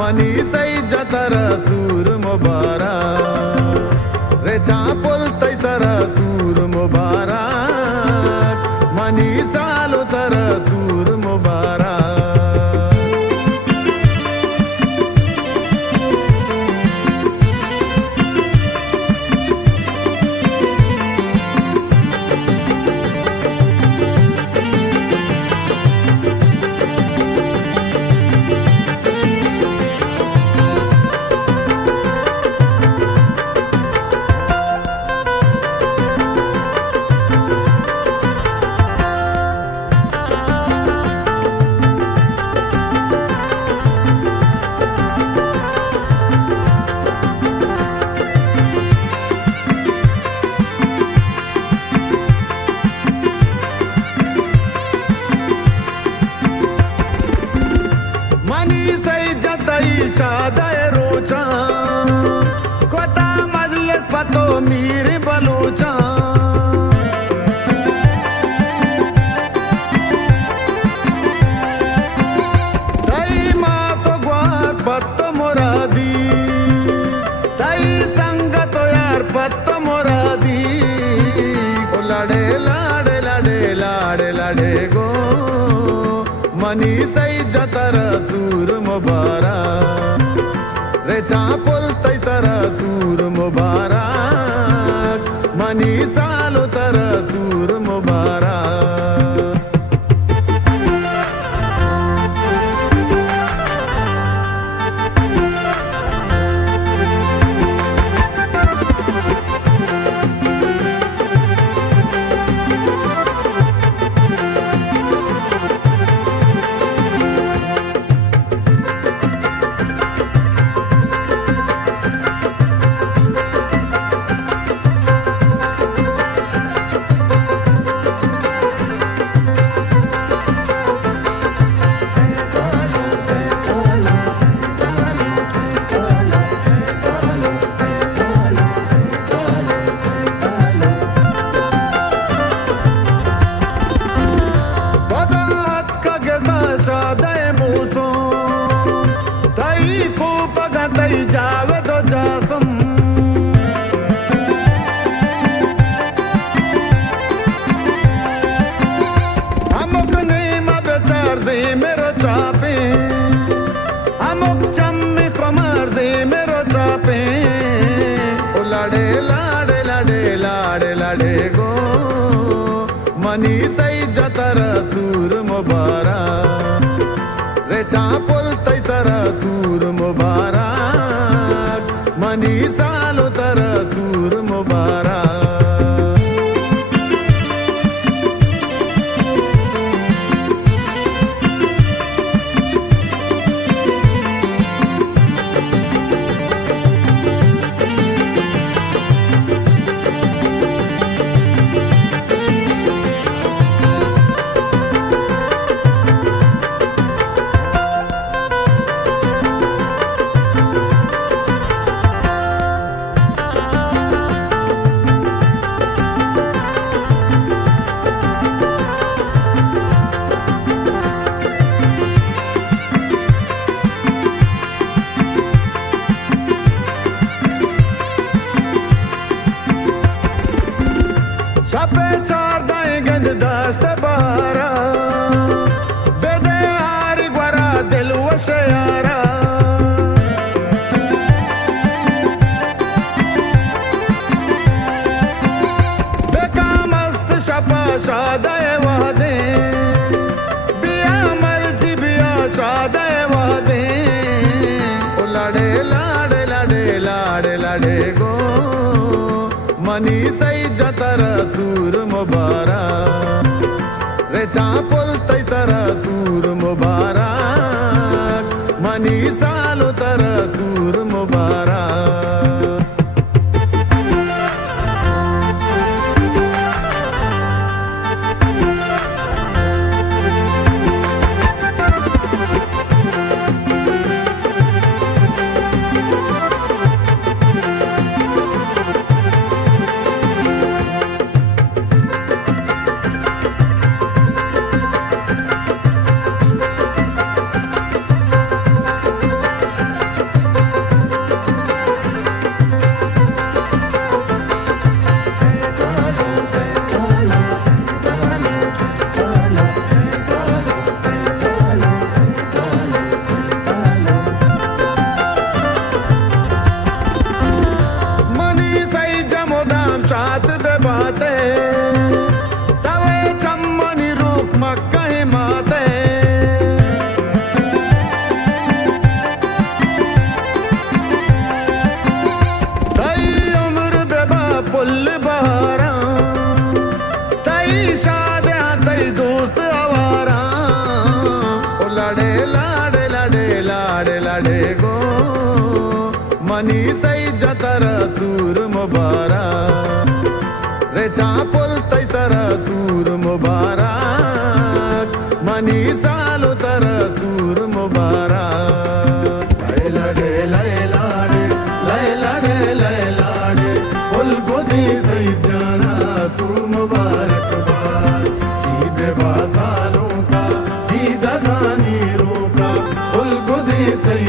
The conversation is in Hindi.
मनीतै जतर तुर मुबारा रे चापुल तै तर तुर मुबारा मनी चालो तर तुर मुबारा शादाय रोचा कोता मजलिस पतो मीर बलोचा तई माँ तो ग्वार पत्तो मुरादी तई संग तो यार पत्तो मुरादी को लड़े लाड़े लाड़े लाड़े लाड़े गो मनी तई जतर दूर मुबारा रे चापुल तै तर दूर मुबारा मनी चालो तर दूर मुबारा जावे तो जासम अमुक नीमा बेचार दे मेरो चापे अमुक चम्मी कमर दे मेरो चापे ओ लड़े लाड़े लाड़े लाड़े लाड़े गो मनी तै जतर दूर मुबारा रे चापुल तै तर दूर मुबारा मनी चालो तर दूर मुबारा छापे चार दाएं गंद दस्त बारा बेदे हारी ग्वारा दिल वशयारा बेका मस्त छापा शादाए वादे बिया मर्जी बिया शादाए वादे ओ लाडे लाडे लाडे लाडे लाडे गो मनी तई जतर दूर मुबारा रे चापुल तई तर दूर मुबारा मनी चालो तर दूर मुबारा साथ दे बाते तवे चम्मनी रूप मक्का ही माते तई उम्र बेबा पुल बहारा तई शादे तई दोस्त आवारा ओ लाडे लाडे लाडे लाडे लाडे गो मनी तई जतर दूर मुबारा रे चापुल तई तर दूर मुबारक मनी चालो तर दूर मुबारक लैलाडे लैलाडे लैलाडे लैलाडे पुल गोदी सही जाना सू मुबारक बार की बेबा सालों का की दगानी रोका पुल गोदी सही